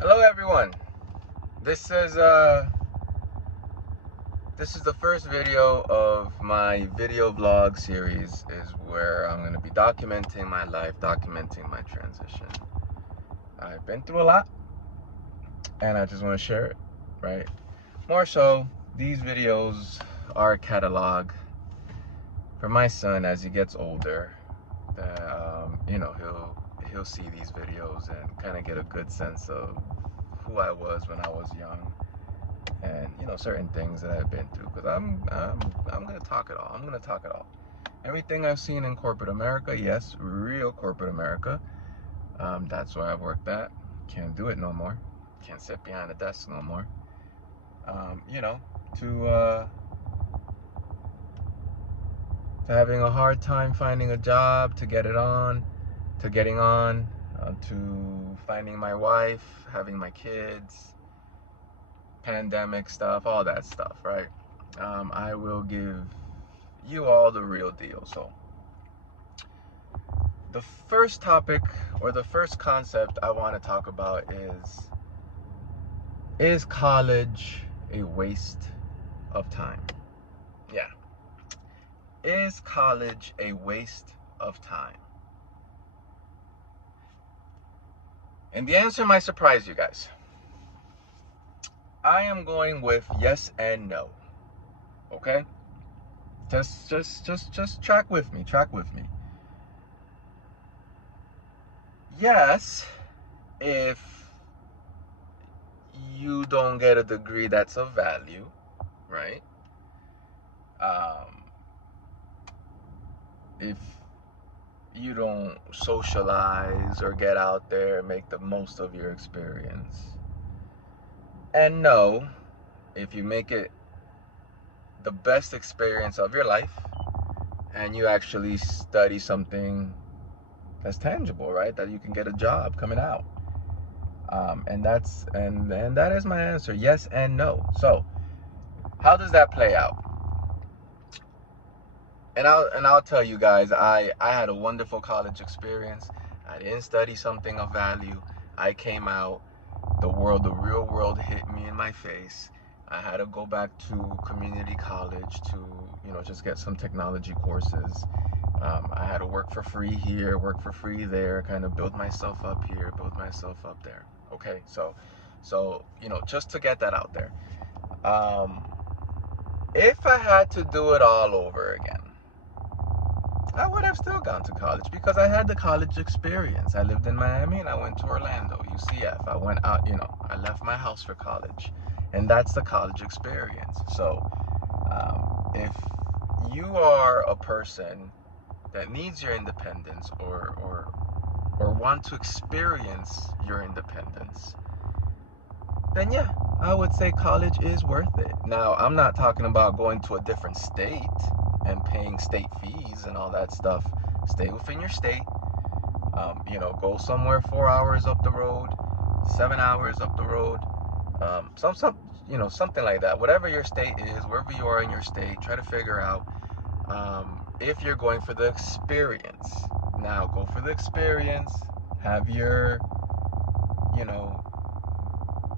Hello everyone. This is uh this is the first video of my video vlog series, is where I'm going to be documenting my life, documenting my transition. I've been through a lot and I just want to share it, right? More so, these videos are a catalog for my son as he gets older, that he'll see these videos and kind of get a good sense of who I was when I was young, and certain things that I've been through, because I'm gonna talk it all. I'm gonna talk it all. Everything I've seen in corporate America, yes, real corporate America. That's where I worked at. Can't do it no more. Can't sit behind a desk no more. Um, you know, to to having a hard time finding a job, to get it on, to getting on, to finding my wife, having my kids, pandemic stuff, all that stuff, right? I will give you all the real deal. So the first topic, or the first concept I want to talk about is college a waste of time? Yeah. Is college a waste of time? And the answer might surprise you guys. I am going with yes and no. Okay? Just track with me. Track with me. Yes, if you don't get a degree that's of value, right? If you don't socialize or get out there, make the most of your experience. And no, if you make it the best experience of your life and you actually study something that's tangible, right? That you can get a job coming out. And that is my answer. Yes and no. So how does that play out? And I'll tell you guys, I had a wonderful college experience. I didn't study something of value. I came out, the real world hit me in my face. I had to go back to community college to, just get some technology courses. I had to work for free here, work for free there, kind of build myself up here, build myself up there. Okay, so just to get that out there. If I had to do it all over again, I would have still gone to college because I had the college experience. I lived in Miami and I went to Orlando, UCF. I went out, I left my house for college. And that's the college experience. So if you are a person that needs your independence, or want to experience your independence, then yeah, I would say college is worth it. Now, I'm not talking about going to a different state and paying state fees and all that stuff. Stay within your state. Go somewhere 4 hours up the road, 7 hours up the road. Something like that. Whatever your state is, wherever you are in your state, try to figure out if you're going for the experience. Now, go for the experience. Have your, you know,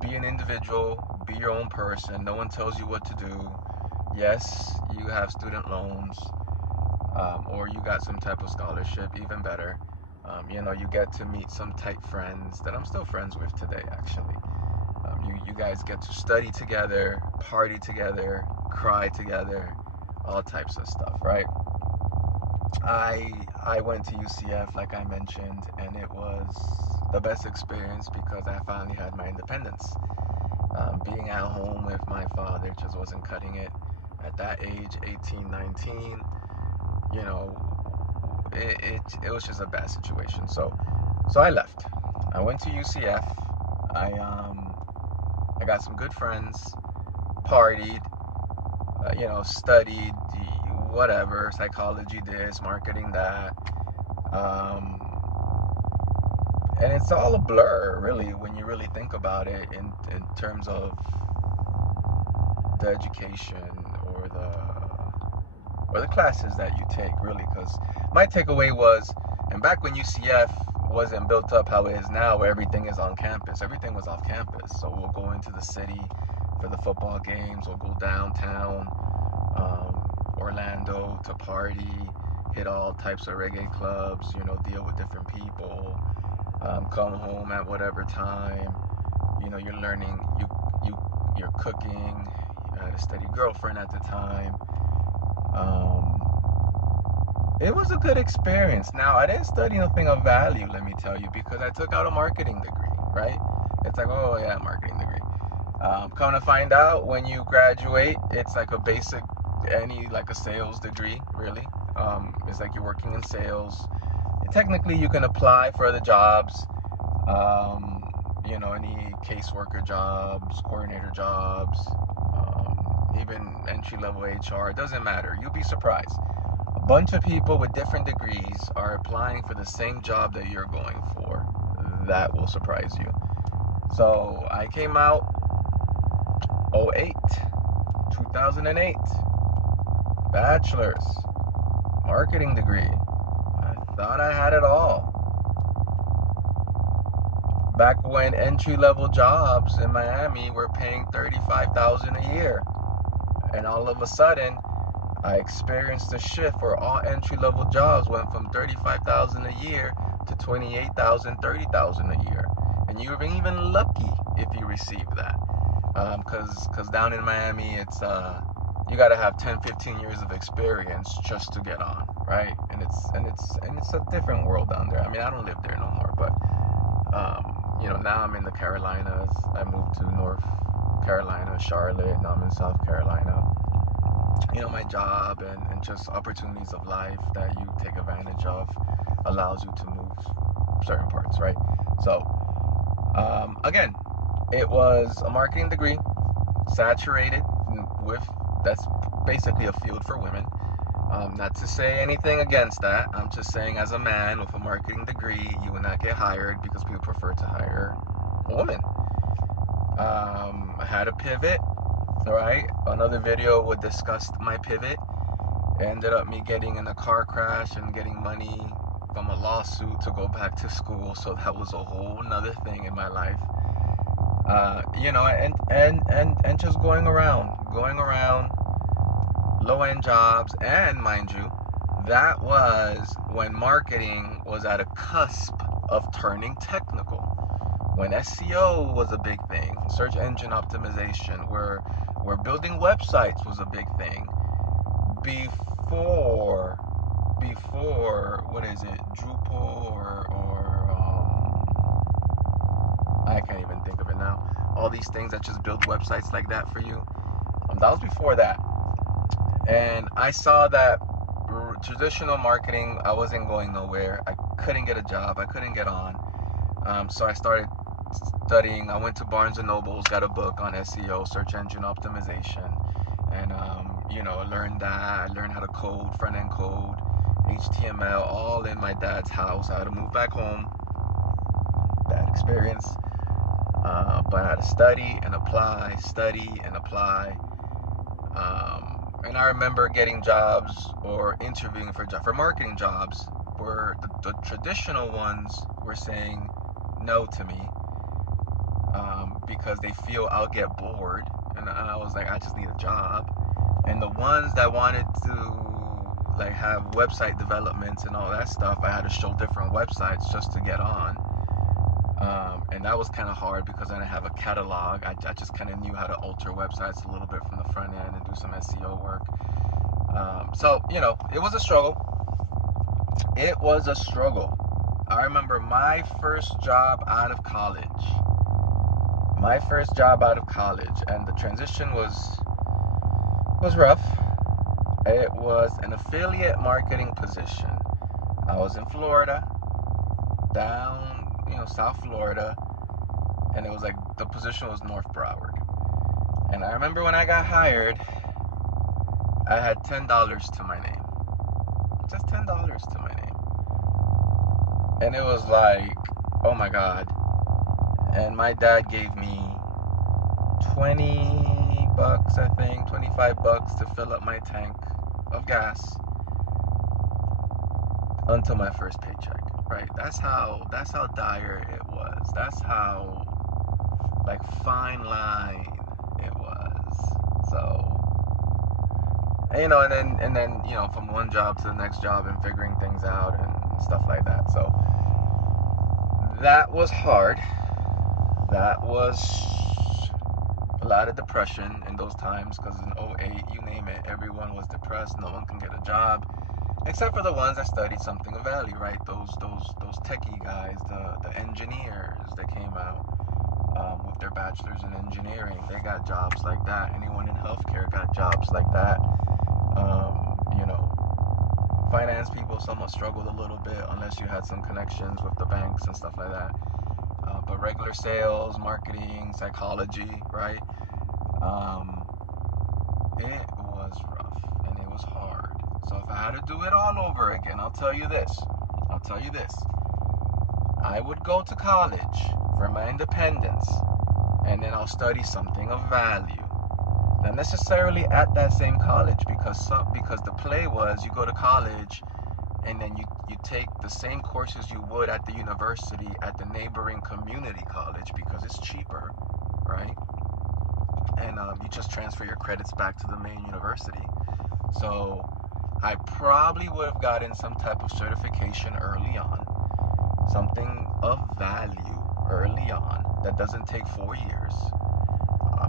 be an individual, be your own person. No one tells you what to do. Yes, you have student loans, or you got some type of scholarship, even better. You get to meet some tight friends that I'm still friends with today, actually. You guys get to study together, party together, cry together, all types of stuff, right? I went to UCF, like I mentioned, and it was the best experience because I finally had my independence. Being at home with my father just wasn't cutting it at that age, 18, 19. It was just a bad situation. So I left. I went to UCF. I got some good friends, partied, studied whatever, psychology this, marketing that. Um, and it's all a blur, really, when you really think about it in terms of the education or the classes that you take, really. Because my takeaway was And back when UCF wasn't built up how it is now, where everything is on campus, everything was off campus. So we'll go into the city for the football games, we'll go downtown, Orlando to party, hit all types of reggae clubs, deal with different people, come home at whatever time. You're learning, you're cooking. I had a steady girlfriend at the time. It was a good experience. Now, I didn't study nothing of value, let me tell you, because I took out a marketing degree, right? It's like, oh yeah, marketing degree. Come to find out, when you graduate, it's like a basic, like a sales degree, really. It's like you're working in sales. Technically, you can apply for other jobs, any caseworker jobs, coordinator jobs, even entry-level HR. It doesn't matter. You'll be surprised. A bunch of people with different degrees are applying for the same job that you're going for. That will surprise you. So I came out 2008, bachelor's, marketing degree. I thought I had it all. Back when entry-level jobs in Miami were paying $35,000 a year. And all of a sudden, I experienced a shift where all entry-level jobs went from $35,000 a year to $28,000, $30,000 a year. And you're even lucky if you receive that. Because down in Miami, it's you got to have 10, 15 years of experience just to get on, right? And it's a different world down there. I mean, I don't live there no more, but now I'm in the Carolinas. I moved to North Carolina, Charlotte. Now I'm in South Carolina. My job and just opportunities of life that you take advantage of allows you to move certain parts, right? So, again, it was a marketing degree, saturated with, that's basically a field for women. Not to say anything against that. I'm just saying, as a man with a marketing degree, you will not get hired because people prefer to hire a woman. I had a pivot, right? Another video would discuss my pivot. It ended up me getting in a car crash and getting money from a lawsuit to go back to school. So that was a whole nother thing in my life. And just going around low-end jobs. And mind you, that was when marketing was at a cusp of turning technical. When SEO was a big thing, search engine optimization, where building websites was a big thing. Before what is it, Drupal or I can't even think of it now. All these things that just build websites like that for you. That was before that. And I saw that traditional marketing, I wasn't going nowhere. I couldn't get a job. I couldn't get on. So I started studying. I went to Barnes & Noble's, got a book on SEO, search engine optimization. And, learned that. I learned how to code, front-end code, HTML, all in my dad's house. I had to move back home. Bad experience. But I had to study and apply. And I remember getting jobs or interviewing for marketing jobs where the traditional ones were saying no to me because they feel I'll get bored. And I was like, I just need a job. And the ones that wanted to have website developments and all that stuff, I had to show different websites just to get on. And that was kind of hard because I didn't have a catalog. I just kind of knew how to alter websites a little bit from the front end and do some SEO work. So, it was a struggle. I remember my first job out of college. And the transition was rough. It was an affiliate marketing position. I was in Florida, down, South Florida, and it was like the position was North Broward. And I remember when I got hired, I had $10 to my name. Just $10 to my name. And it was like, oh my God. And my dad gave me $20, I think, $25 to fill up my tank of gas. until my first paycheck, right? That's how dire it was. That's how like fine line it was. So, and then from one job to the next job and figuring things out and stuff like that. So that was hard. That was a lot of depression in those times, because in '08, you name it, everyone was depressed. No one can get a job except for the ones that studied something of value, right? Those techie guys, the engineers that came out with their bachelors in engineering. They got jobs like that. Anyone in healthcare got jobs like that. Finance people somewhat struggled a little bit unless you had some connections with the banks and stuff like that. But regular sales, marketing, psychology, right? It was rough and it was hard. So if I had to do it all over again, I'll tell you this. I would go to college for my independence, and then I'll study something of value. Not necessarily at that same college, because the play was, you go to college and then you take the same courses you would at the university at the neighboring community college because it's cheaper, right? And you just transfer your credits back to the main university. So I probably would have gotten some type of certification early on, something of value early on that doesn't take 4 years,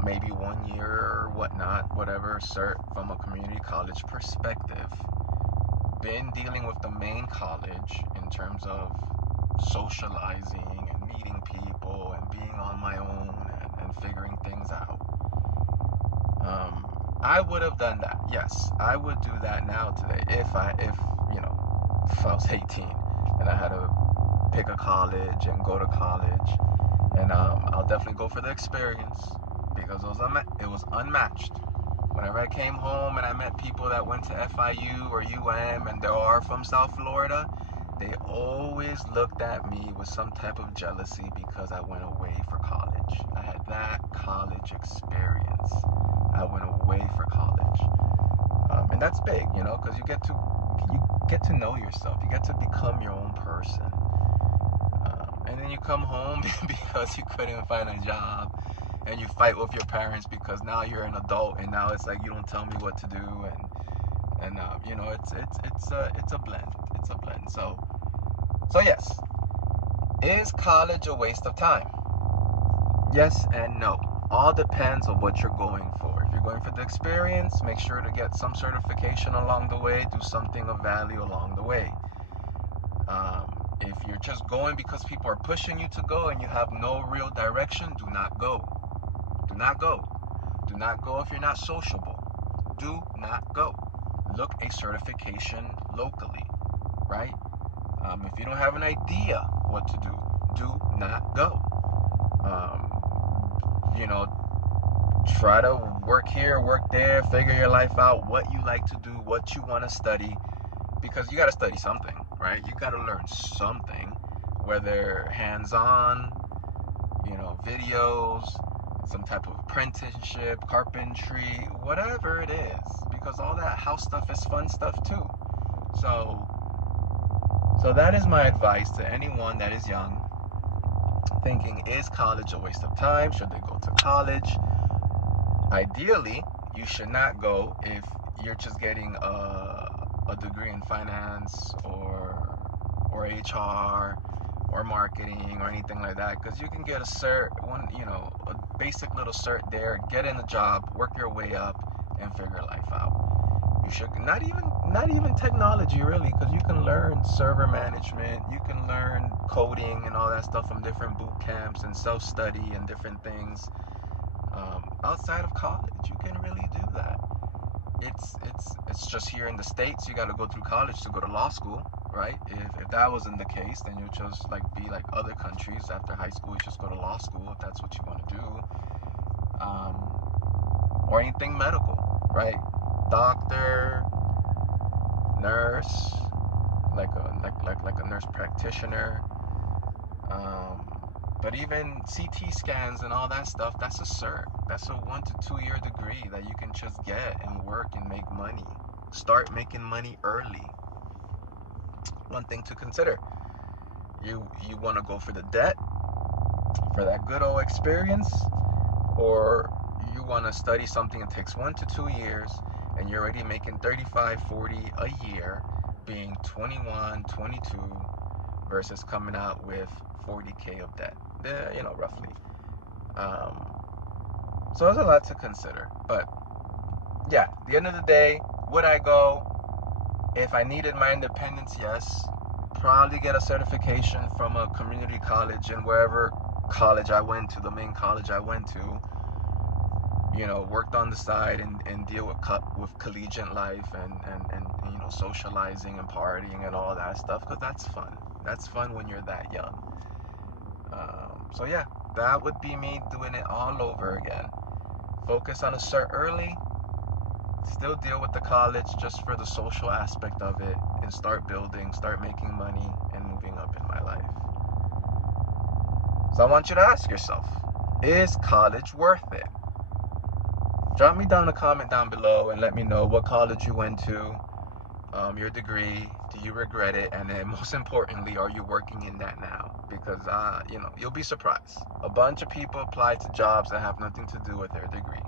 maybe 1 year or whatnot, whatever cert from a community college perspective. Been dealing with the main college in terms of socializing and meeting people and being on my own and figuring things out. I would have done that. Yes, I would do that now today if I was 18 and I had to pick a college and go to college. And I'll definitely go for the experience because it was unmatched. Whenever I came home and I met people that went to FIU or UM and they are from South Florida, they always looked at me with some type of jealousy because I went away for college. I had that college experience. I went away for college. And that's big, because you get to know yourself. You get to become your own person. And then you come home because you couldn't find a job, and you fight with your parents because now you're an adult and now it's like you don't tell me what to do, and it's a blend. It's a blend. So yes, is college a waste of time? Yes and no. All depends on what you're going for. If you're going for the experience, make sure to get some certification along the way, do something of value along the way. If you're just going because people are pushing you to go and you have no real direction, do not go. Do not go. Do not go if you're not sociable. Do not go. Look a certification locally, right? If you don't have an idea what to do not go. You know, Try to work here, work there, figure your life out, what you like to do, what you want to study, because you got to study something, right? You got to learn something, whether hands-on, videos, some type of apprenticeship, carpentry, whatever it is, because all that house stuff is fun stuff too. So that is my advice to anyone that is young, thinking, is college a waste of time? Should they go to college? Ideally, you should not go if you're just getting a degree in finance or HR or marketing or anything like that, because you can get a cert, a basic little cert there, get in a job, work your way up, and figure life out. You should not even technology really, because you can learn server management, you can learn coding and all that stuff from different boot camps and self-study and different things. Outside of college, you can really do that. It's just here in the States, you got to go through college to go to law school, right? If that wasn't the case, then you'll just be like other countries. After high school, you just go to law school if that's what you want to do, or anything medical, right? Doctor, nurse, like a nurse practitioner. But even CT scans and all that stuff, that's a cert. That's a 1 to 2 year degree that you can just get and work and make money. Start making money early. one thing to consider. You want to go for the debt, for that good old experience, or you want to study something that takes 1 to 2 years and you're already making 35, 40 a year, being 21, 22 versus coming out with 40K of debt, roughly. So there's a lot to consider. But yeah, at the end of the day, would I go? If I needed my independence, yes. Probably get a certification from a community college, and wherever college I went to, the main college I went to, worked on the side and deal with collegiate life and socializing and partying and all that stuff, because that's fun. That's fun when you're that young. So yeah, that would be me doing it all over again. Focus on a cert early, still deal with the college just for the social aspect of it, and start building, start making money, and moving up in my life. So I want you to ask yourself, is college worth it? Drop me down a comment down below and let me know what college you went to, your degree, do you regret it, and then most importantly, are you working in that now? Because you'll be surprised. A bunch of people apply to jobs that have nothing to do with their degree.